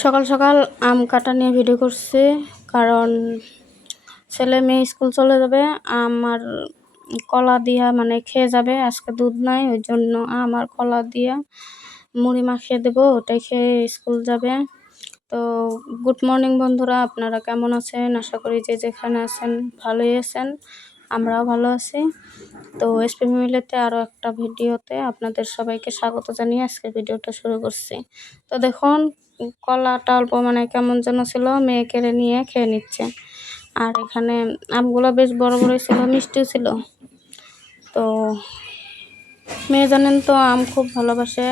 সকাল সকাল আম কাটা নিয়ে ভিডিও করছি, কারণ ছেলে মেয়ে স্কুল চলে যাবে। আমার কলা দিয়া মানে খেয়ে যাবে, আজকে দুধ নাই, ওই জন্য আমার কলা দিয়া মুড়ি মাখিয়ে দেবো, ওটাই খেয়ে স্কুল যাবে। তো গুড মর্নিং বন্ধুরা, আপনারা কেমন আছেন? আশা করি যে যেখানে আছেন ভালোই আছেন, আমরাও ভালো আছি। তো এসপি মিলেতে আরও একটা ভিডিওতে আপনাদের সবাইকে স্বাগত জানিয়ে আজকে ভিডিওটা শুরু করছি। তো দেখুন কলাটা অল্প মানে কেমন যেন ছিল, মেয়ে কেড়ে নিয়ে খেয়ে নিচ্ছে। আর এখানে আমগুলো বেশ বড় বড় ছিল, মিষ্টিও ছিল। তো মেয়ে জানেন তো আম খুব ভালোবাসে।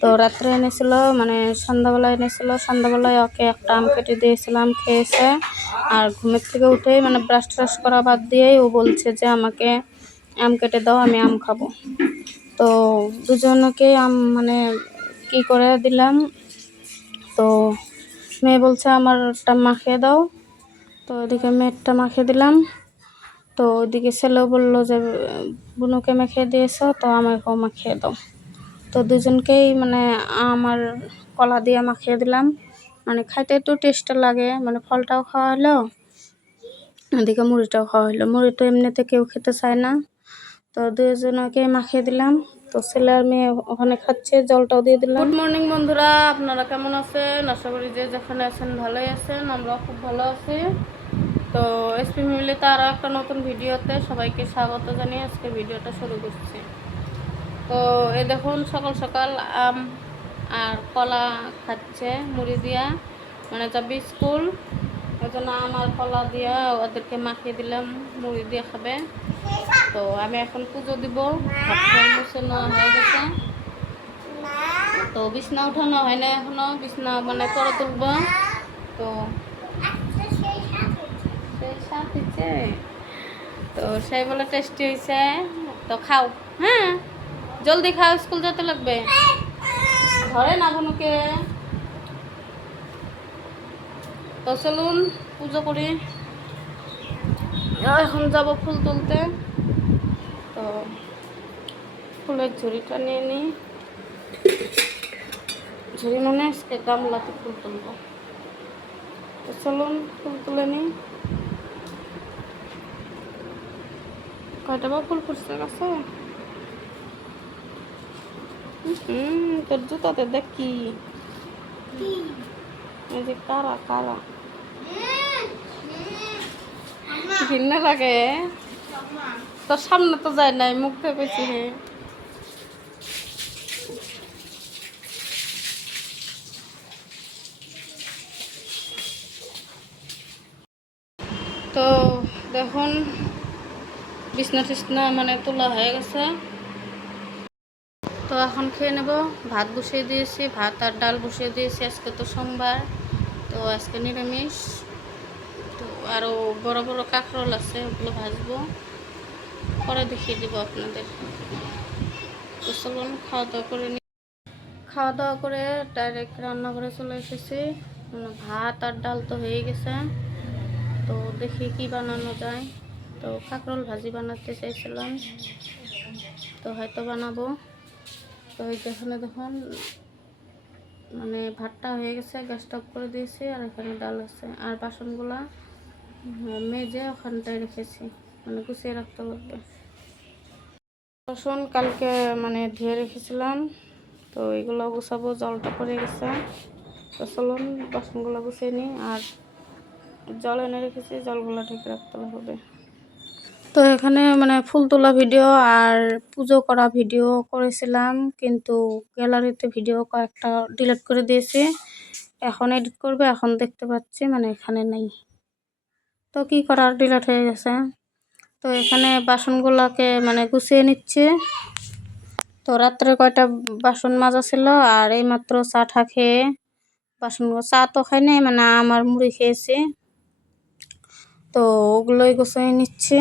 তো রাত্রে এনেছিল, মানে সন্ধ্যাবেলায় এনেছিল, সন্ধ্যাবেলায় ওকে একটা আম কেটে দিয়েছিলাম, খেয়েছে। আর ঘুমের থেকে উঠেই মানে ব্রাশ ট্রাশ করা বাদ দিয়েই ও বলছে যে আমাকে আম কেটে দাও, আমি আম খাবো। তো দুজনকে আম মানে কি করে দিলাম। তো মেয়ে বলছে আমারটা মাখিয়ে দাও, তো ওইদিকে মেয়েরটা মাখিয়ে দিলাম। তো ওইদিকে ছেলেও বললো যে বুনুকে মাখিয়ে দিয়েছ, তো আমাকেও মাখিয়ে দাও। তো দুজনকেই মানে আমার কলা দিয়ে মাখিয়ে দিলাম, মানে খাইতে একটু টেস্টটা লাগে, মানে ফলটাও খাওয়া হলো, এদিকে মুড়িটাও খাওয়া হলো। মুড়ি তো এমনিতে কেউ খেতে চায় না, তো দুজনকে মাখিয়ে দিলাম। তো ছেলে আর মেয়ে ওখানে খাচ্ছে, জলটাও দিয়ে দিলাম। গুড মর্নিং বন্ধুরা, আপনারা কেমন আছেন? আশা করি যে যেখানে আছেন ভালোই আছেন, আমরাও খুব ভালো আছি। তো এসপি মিলিতে আরও একটা নতুন ভিডিওতে সবাইকে স্বাগত জানিয়ে আজকে ভিডিওটা শুরু করছি। তো এই দেখুন সকাল সকাল আম আর কলা খাচ্ছে মুড়ি দিয়া, মানে যাবে স্কুল, ওই জন্য আম আর কলা দিয়া ওদেরকে মাখিয়ে দিলাম, মুড়ি দিয়ে খাবে। তো আমি এখন পুজো দিব, ভাত মুছানো হয়ে গেছে। তো বিছনা উঠানো হয় না এখনো, বিছনা মানে করে তুলবো। তো সেই সাথ হচ্ছে, তো সেই বলে টেস্টি হয়েছে। তো খাও, হ্যাঁ জলদি খাও, স্কুল যেতে লাগবে। ধরে না বুনুকে। তো চলুন পুজো করি, এখন যাব ফুল তুলতে। তো ফুলের ঝুড়িটা নিয়ে নিই, ঝুড়ি মানে আজকে গামলাতে ফুল তুলব। তো চলুন ফুল তুলে নিই। কয়টা বা ফুল ফুটছে গাছে? তোর জুতাতে দেখি এই যে কারা কারা ঘৃণা লাগে। তোর সামনে তো যায় নাই, মুখ থেকে পেয়েছি হে। তো দেখুন বিছনা টিছনা মানে তোলা হয়ে গেছে। তো এখন খেয়ে নেব। ভাত বসিয়ে দিয়েছি, ভাত আর ডাল বসিয়ে দিয়েছি, আজকে তো সোমবার, তো আজকে নিরামিষ। তো আরও বড় বড় কাঁকরোল আছে, ওগুলো ভাজবো, পরে দেখিয়ে দেবো আপনাদের। তো চলুন খাওয়া দাওয়া করে নিই। খাওয়া দাওয়া করে ডাইরেক্ট রান্নাঘরে চলে এসেছি, ভাত আর ডাল তো হয়ে গেছে। তো দেখি কি বানানো যায়। তো কাঁকরোল ভাজি বানাতে চাইছিলাম, তো হয়তো বানাবো। তো এখানে দেখুন মানে ভাতটা হয়ে গেছে, গ্যাসটা অফ করে দিয়েছি, আর এখানে ডাল আছে, আর বাসনগুলা মেজে ওখানটায় রেখেছি, মানে গুছিয়ে রাখতে লাগবে। বাসন কালকে মানে ধুয়ে রেখেছিলাম, তো এগুলো গুছাবো, জলটা পড়ে গেছে। তো চলুন বাসনগুলো গুছিয়ে নিই, আর জল এনে রেখেছি, জলগুলো ঢেকে রাখতে হবে। তো এখানে মানে ফুল তোলা ভিডিও আর পুজো করা ভিডিও করেছিলাম, কিন্তু গ্যালারিতে ভিডিও কয়েকটা ডিলিট করে দিয়েছি। এখন এডিট করবে, এখন দেখতে পাচ্ছি মানে এখানে নেই, তো কি করার, ডিলিট হয়ে গেছে। তো এখানে বাসনগুলোকে মানে গুছিয়ে নিচ্ছে। তো রাত্রে কয়টা বাসন মাজা ছিল, আর এইমাত্র চা টা খেয়ে বাসনগুলো, চা তো খাই নাই, মানে আমার মুড়ি খেয়েছি, তো ওগুলোই গুছিয়ে নিচ্ছি।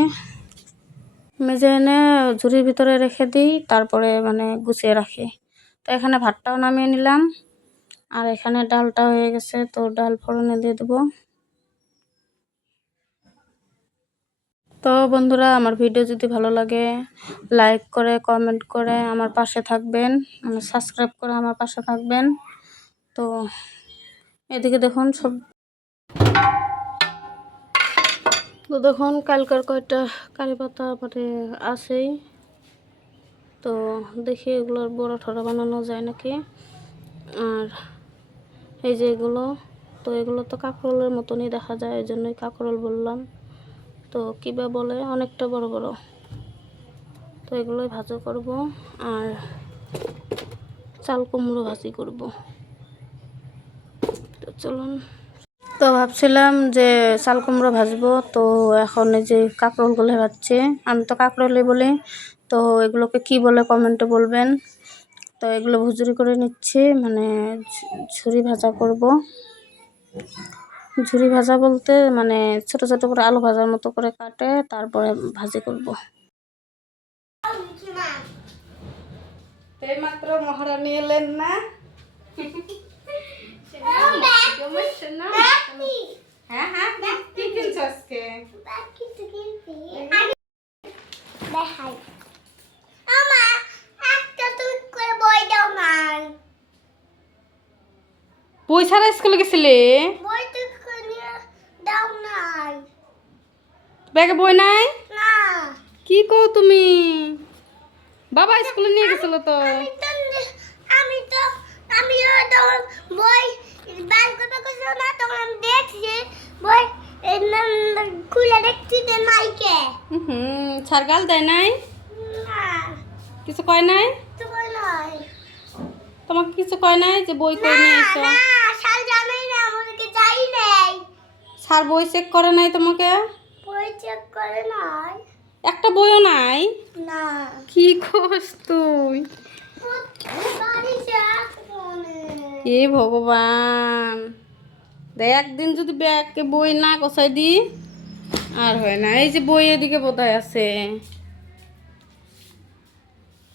মেজে এনে ঝুড়ির ভিতরে রেখে দিই, তারপরে মানে গুছিয়ে রাখি। তো এখানে ভাতটাও নামিয়ে নিলাম, আর এখানে ডালটা হয়ে গেছে, তো ডাল ফোড়নে দিয়ে দেবো। তো বন্ধুরা, আমার ভিডিও যদি ভালো লাগে লাইক করে কমেন্ট করে আমার পাশে থাকবেন, সাবস্ক্রাইব করে আমার পাশে থাকবেন। তো এদিকে দেখুন সব, তো দেখুন কালকার কয়টা কারি পাতা মানে আছেই, তো দেখি এগুলোর বড়া ঠড়া বানানো যায় নাকি। আর এই যে এগুলো, তো এগুলো তো কাঁকরোলের মতনই দেখা যায়, এই জন্যই কাঁকরোল বললাম। তো কিবা বলে, অনেকটা বড় বড়। তো এগুলোই ভাজা করব, আর চাল কুমড়ো ভাজি করব। তো চলুন, তো ভাবছিলাম যে চাল কুমড়ো ভাজবো, তো এখন এই যে কাঁকরোলগুলো ভাজছে, আমি তো কাঁকরোলই বলি, তো এগুলোকে কি বলে কমেন্টে বলবেন। তো এগুলো ভুজুরি করে নিচ্ছি, মানে ঝুরি ভাজা করব। ঝুরি ভাজা বলতে মানে ছোট ছোট করে আলু ভাজার মতো করে কাটে তারপরে ভাজি করব। এইমাত্র মহারানী এলেন না? হ্যাঁ হ্যাঁ, কি কিনছ আজকে? বই ছাড়া স্কুলে গেছিলে? ব্যাগে বই নাই? কি কো তুমি? বাবা স্কুলে নিয়ে গেছিল তো। বই বার করতে কইছিল না, তখন আমি দেখছি বই খুলে দেখছি যে মাইকে। ছাড় গাল দেয় নাই? না, কিছু কয় নাই? কিছু কয় নাই। তোমাকে কিছু কয় নাই যে বই কই নিয়ে এসো? না, স্যার জানাই না, আমাকে যাই নাই। স্যার বই চেক করে নাই তোমাকে? বই চেক করে নাই। একটা বইও নাই? না। কি করছ তুই? এ ভগবান, একদিন যদি ব্যাগকে বই না গোছাই দি আর হয় না। এই যে বই এদিকে বোধহয় আছে,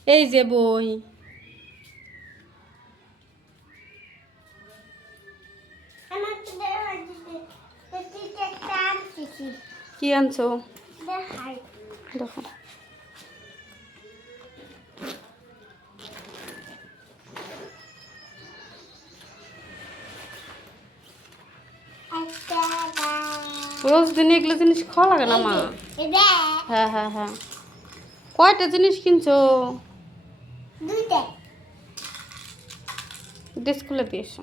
এই যে বই। কি আনছো দেখো। রোজ দিন এগুলো জিনিস খাওয়া লাগে না মা? হ্যাঁ হ্যাঁ হ্যাঁ। কয়টা জিনিস কিনছো? দুইটা। স্কুলে দিয়েছো?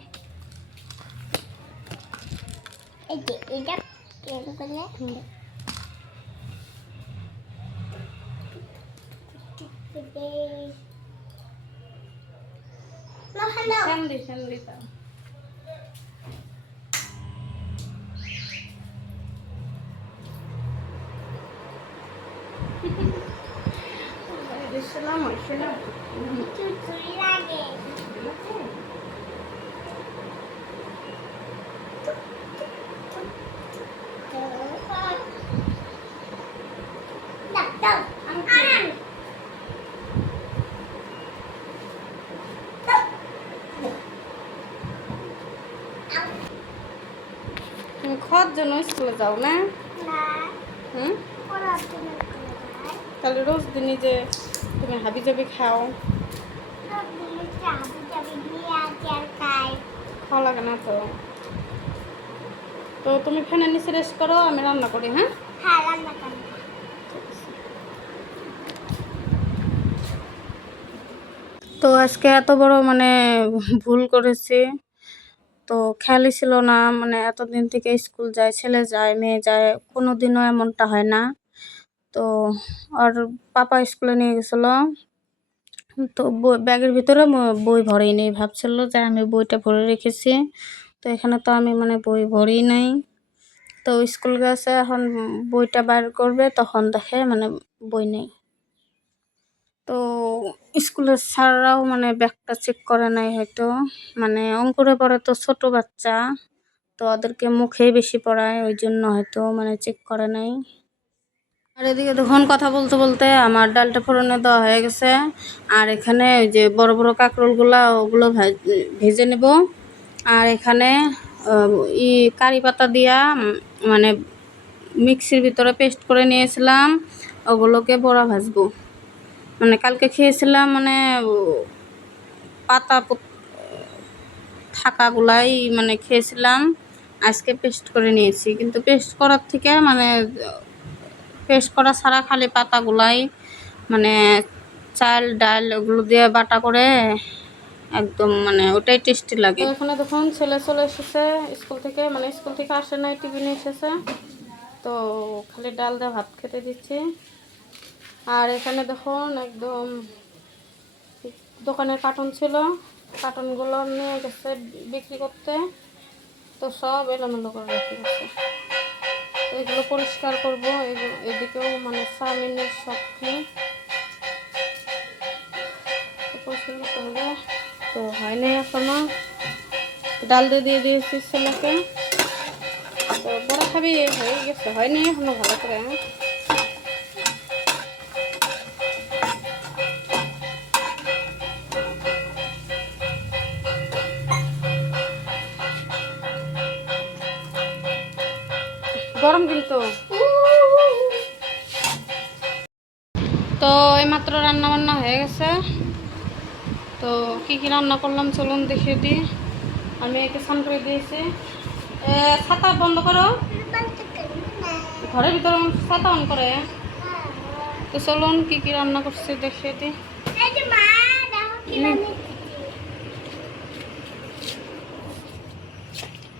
তুমি খাওয়ার জন্য স্কুলে যাও না? হুম, তাহলে রোজ দিনই যে তুমি হাবি জাবি খাও, খাওয়া লাগে না তো? তো তুমি ফ্যানের নিচে রেস্ট করো, আমি রান্না করি। হ্যাঁ হ্যাঁ, রান্না করি। তো আজকে এত বড় মানে ভুল করেছি, তো খেয়ালই ছিল না, মানে এতদিন থেকে স্কুল যায়, ছেলে যায়, মেয়ে যায়, কোনো দিনও এমনটা হয় না। তো আর পাপা স্কুলে নিয়ে গেছিলো, তো ব্যাগের ভিতরে বই ভরেই নেই, ভাবছিল যে আমি বইটা ভরে রেখেছি, তো এখানে তো আমি মানে বই ভরেই নাই। তো স্কুল গেছে, এখন বইটা বার করবে, তখন দেখে মানে বই নেই। তো স্কুলের স্যাররাও মানে ব্যাগটা চেক করে নাই হয়তো, মানে অঙ্কুরে পড়ে তো ছোট বাচ্চা, তো ওদেরকে মুখেই বেশি পড়ায়, ওই জন্য হয়তো মানে চেক করে নাই। আর এদিকে দেখুন কথা বলতে বলতে আমার ডালটা ফোড়নে দেওয়া হয়ে গেছে, আর এখানে ওই যে বড় বড় কাঁকরোলগুলো ওগুলো ভেজে নেব। আর এখানে ই কারি পাতা দিয়া মানে মিক্সির ভিতরে পেস্ট করে নিয়েছিলাম, ওগুলোকে বড়া ভাজবো। মানে কালকে খেয়েছিলাম মানে পাতা থাকাগুলাই মানে খেয়েছিলাম, আজকে পেস্ট করে নিয়েছি। কিন্তু পেস্ট করার থেকে মানে পেস্ট করা ছাড়া খালি পাতাগুলাই মানে চাল ডাল ওগুলো দিয়ে বাটা করে একদম মানে ওটাই টেস্টি লাগে। এখানে দেখুন ছেলে চলে এসেছে স্কুল থেকে, মানে স্কুল থেকে আসে নাই, টিফিনে এসেছে, তো খালি ডাল দিয়ে ভাত খেতে দিচ্ছি। আর এখানে দেখুন একদম দোকানের কার্টুন ছিল, কার্টুনগুলো নিয়ে গেছে বিক্রি করতে, তো সব এলোমেলো করে রেখে গেছে। তো এগুলো পরিষ্কার করবো। এদিকেও মানে চাউমিনের সবজি পরিষ্কার করতে হবে, তো হয়নি এখনো। ডাল দিয়ে দিয়েছি ছেলেকে, তো বড় খাবি হয়ে গেছে, হয়নি এখনো ভালো করে। গরম কিন্তু। তো এইমাত্র রান্না বান্না হয়ে গেছে, তো কি কি রান্না করলাম চলুন দেখিয়ে দিই। আমি একে স্নান করে দিয়েছি। ছাতা বন্ধ করো, ঘরের ভিতরে ছাতা অন করে। তো চলুন কি কি রান্না করছি দেখিয়ে দিই।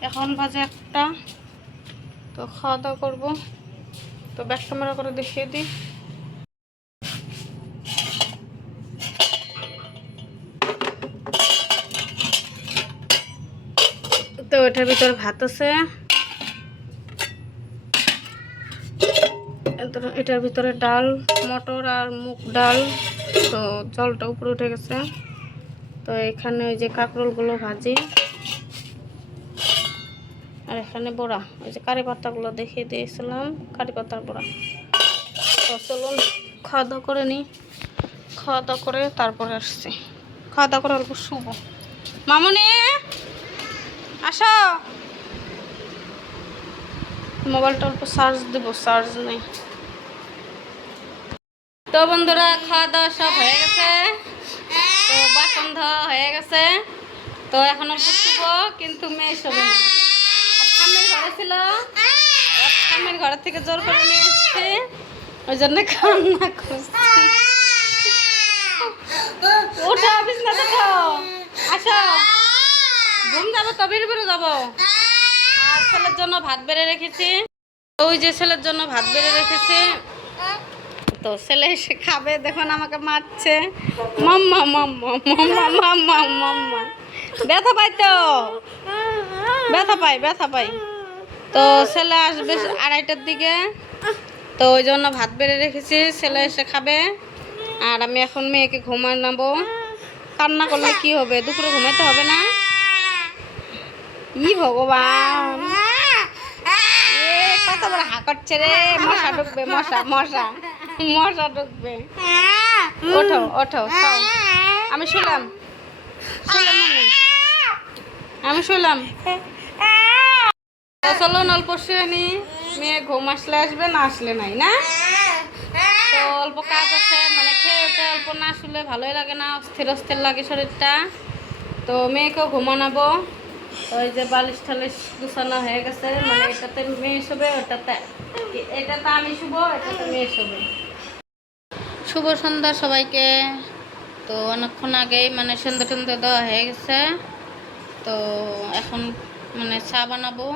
এখন বাজে 1টা, তো খাওয়া দাওয়া করবো, তো ব্যাক ক্যামেরা করে দেখিয়ে দিই। তো এটার ভিতরে ভাত আছে, এটার ভিতরে ডাল, মটর আর মুগ ডাল, তো জলটা উপরে উঠে গেছে। তো এখানে ওই যে কাঁকরোলগুলো ভাজি, আর এখানে বড়া, ওই যে কারি পাতাগুলো দেখিয়ে দিয়েছিলাম, কারি পাতার বড়া। তো চলুন খাওয়া দাওয়া করে নিই, খাওয়া দাওয়া করে তারপরে আসছি। খাওয়া দাওয়া করে অল্প শুভ। মামুনি আসো, মোবাইলটা অল্প চার্জ দেবো, চার্জ নেই। তো বন্ধুরা খাওয়া দাওয়া সব হয়ে গেছে, তো বাসন ধোয়া হয়ে গেছে, তো এখন অল্প শুভ, কিন্তু মেয়ে শোবে না। আর ঠাম্মির ঘরে ছিল, ঠাম্মির ঘরের থেকে জোর করে নিয়ে এসেছে, ওই জন্য কান্না করছে। ওঠো বিছনাতে, আসো, ঘুম যাবো তো, বেরো যাবো। আর ছেলের জন্য ভাত বেড়ে রেখেছি, ওই যে ছেলের জন্য ভাত বেড়ে রেখেছি, তো ছেলে এসে খাবে, দেখুন আমাকে মারছে, মাম্মা মাম্মা মাম্মা মাম্মা মাম্মা। ব্যথা পাই, তো ব্যথা পাই। তো ছেলে আসবে 2:30টার দিকে, তো ওই জন্য ভাত বেড়ে রেখেছি, ছেলে এসে খাবে। আর আমি এখন মেয়েকে ঘুমাবো। কান্না করলে কি হবে, দুপুরে ঘুমাইতে হবে না? ই ভগবান, কত বড় হা করছে রে, মশা ঢুকবে, মশা মশা মশা ঢুকবে। ওঠো ওঠো, আমি শুলাম, আমি শুলাম। চলো অল্প শুয়ে নি, মেয়ে ঘুম আসলে আসবে, না আসলে নাই, না? তো অল্প কাজ আছে, মানে খেয়ে উঠে অল্প না শুলে ভালোই লাগে না, অস্থির অস্থির লাগে শরীরটা। তো মেয়েকেও ঘুমানাবো। ওই যে বালিশ টালিশ গুছানো হয়ে গেছে, মানে এটাতে মেয়ে শোবে, এটাতে আমি শুভ, এটাতে মেয়ে শোবে। শুভ সন্ধ্যা সবাইকে। তো অনেকক্ষণ আগেই মানে সন্ধ্যা টন্ধা দেওয়া হয়ে গেছে, তো এখন মানে চা বানাবো,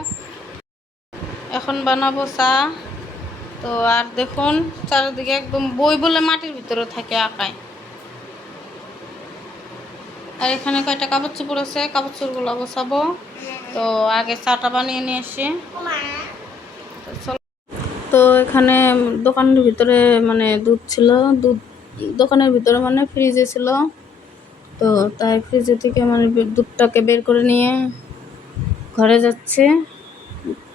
এখন বানাবো চা। তো আর দেখুন চারিদিকে একদম বই বলে মাটির ভিতরে থাকে আঁকায়। আর এখানে কয়টা কাপড় চোপড় আছে, কাপড় চোপড়গুলো বসাবো। তো আগে চাটা বানিয়ে নিয়ে আসি। তো এখানে দোকানের ভিতরে মানে দুধ ছিল, দুধ দোকানের ভিতরে মানে ফ্রিজে ছিল, তো তাই ফ্রিজে থেকে মানে দুধটাকে বের করে নিয়ে ঘরে যাচ্ছে।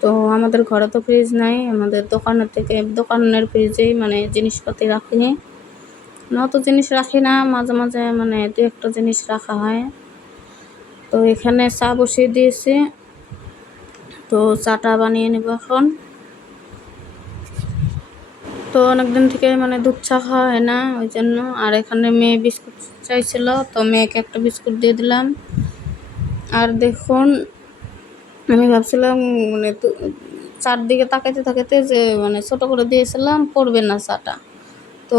তো আমাদের ঘরে তো ফ্রিজ নাই, আমাদের দোকানের থেকে, দোকানের ফ্রিজেই মানে জিনিসপাতি রাখি, অত জিনিস রাখি না, মাঝে মাঝে মানে 2-1টা জিনিস রাখা হয়। তো এখানে চা বসিয়ে দিয়েছি, তো চাটা বানিয়ে নেব এখন। তো অনেকদিন থেকে মানে দুধ চা খাওয়া হয় না, ওই জন্য। আর এখানে মেয়ে বিস্কুট চাইছিল, তো মেয়েকে একটা বিস্কুট দিয়ে দিলাম। আর দেখুন আমি ভাবছিলাম মানে চারদিকে তাকাইতে তাকাইতে যে মানে ছোটো করে দিয়েছিলাম পড়বে না চাটা, তো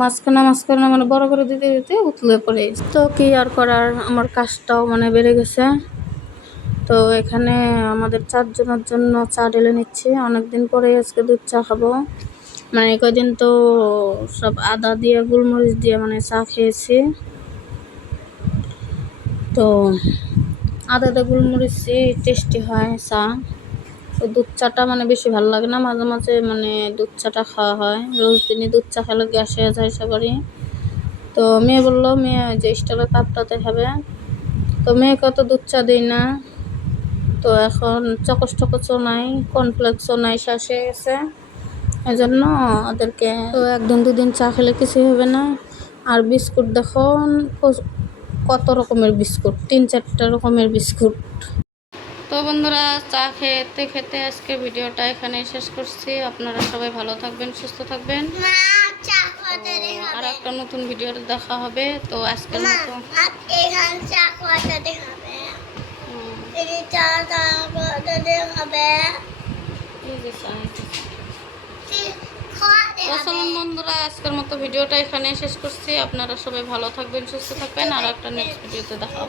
মাঝখানে মানে বড় করে দিতে দিতে উতলে পড়ে গেছে। তো কি আর করার, আমার কাজটাও মানে বেড়ে গেছে। তো এখানে আমাদের 4 জনের জন্য চা ঢেলে নিচ্ছি। অনেকদিন পরে আজকে দুধ চা খাবো। মানে কয়দিন তো সব আদা দিয়ে গোলমরিচ দিয়ে মানে চা খেয়েছি, তো আদাতে গোলমরিচই টেস্টি হয় চা। তো দুধ চাটা মানে বেশি ভালো লাগে না, মাঝে মাঝে মানে দুধ চাটা খাওয়া হয়। রোজ দিনই দুধ চা খেলে গ্যাস হয়ে যায় সবারই। তো মেয়ে বললো মেয়ে যে স্টাইলের কাপটাতে খাবে, তো মেয়েকে তো দুধ চা দিই না। তো এখন চকচ টকচও নাই, কর্নফ্লেক্সও নাই, শেষ হয়ে গেছে। এই জন্য ওদেরকে তো 1 দিন 2 দিন চা খেলে কিছুই হবে না। আর বিস্কুট দেখুন কত রকমের বিস্কুট, 3-4টা রকমের বিস্কুট। তো বন্ধুরা, চা খেতে খেতে আজকে ভিডিওটা এখানেই শেষ করছি। আপনারা সবাই ভালো থাকবেন, সুস্থ থাকবেন। আর একটা নতুন ভিডিওতে দেখা হবে। তো আজকের মতো চলুন বন্ধুরা, আজকের মতো ভিডিওটা এখানে শেষ করছি। আপনারা সবাই ভালো থাকবেন, সুস্থ থাকবেন। আর একটা নেক্সট ভিডিওতে দেখা হবে।